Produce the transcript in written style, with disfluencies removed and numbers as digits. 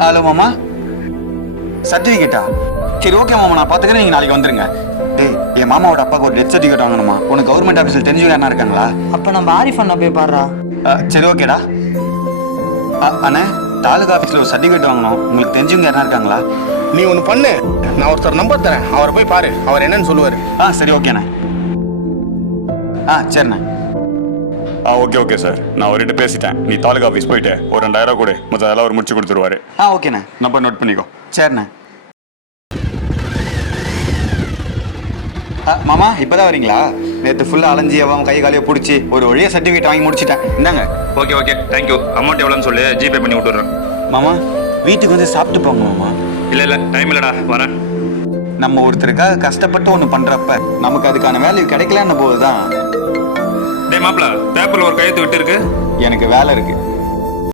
Hello மாமா, சர்டிஃபிகேட்டா? சரி okay மாமா, நான் பார்த்துக்கிறேன், நீங்கள் நாளைக்கு வந்துருங்க. டேய், என் மாமாவோட அப்பாவுக்கு ஒரு டெத் சர்டிஃபிகேட் வாங்கணுமா? உனக்கு கவர்மெண்ட் ஆஃபீஸில் தெரிஞ்சவங்க யாரா இருக்காங்களா? அப்போ நம்ம ஆரிஃப் அண்ணா போய் பாடுறா. சரி ஓகேடா. அண்ணே, தாலுகா ஆஃபீஸில் ஒரு சர்டிஃபிகேட் வாங்கணும், உங்களுக்கு தெரிஞ்சவங்க யாரா இருக்காங்களா? நீ ஒன்று பண்ணு, நான் ஒருத்தர் நம்பர் தரேன், அவரை போய் பாரு, அவர் என்னன்னு சொல்லுவார். சரி ஓகேண்ணே. சரிண்ணே. ஓகே ஓகே சார், நான் அவர்கிட்ட பேசிட்டேன். நீ தாலுகா ஆஃபீஸ் போயிட்டு ஒரு 2000 கூட மொத்தம் அதெல்லாம் அவர் முடிச்சு கொடுத்துருவாரு. ஓகேண்ணே. நம்பர் நோட் பண்ணிக்கோ. சரிண்ணே. மாமா இப்போதான் வரீங்களா? நேற்று ஃபுல்லாக அலைஞ்சி அவன் கை காலையை பிடிச்சி ஒரு வழியாக சர்டிஃபிகேட் வாங்கி முடிச்சிட்டேன். இந்தாங்க. Okay okay, thank you. அமௌண்ட் எவ்வளோன்னு சொல்லி ஜிபே பண்ணி விட்டுறேன். மாமா வீட்டுக்கு வந்து சாப்பிட்டு போங்க மாமா. இல்லை டைம் இல்லைடா, வரேன். நம்ம ஒருத்தருக்காக கஷ்டப்பட்டு ஒன்று பண்ணுறப்ப நமக்கு அதுக்கான வேல்யூ கிடைக்கலன்னு போது தான். டே மாப்பிள, பேப்பரில் ஒரு கையெழுத்து விட்டு இருக்கு. எனக்கு வேலை இருக்குது.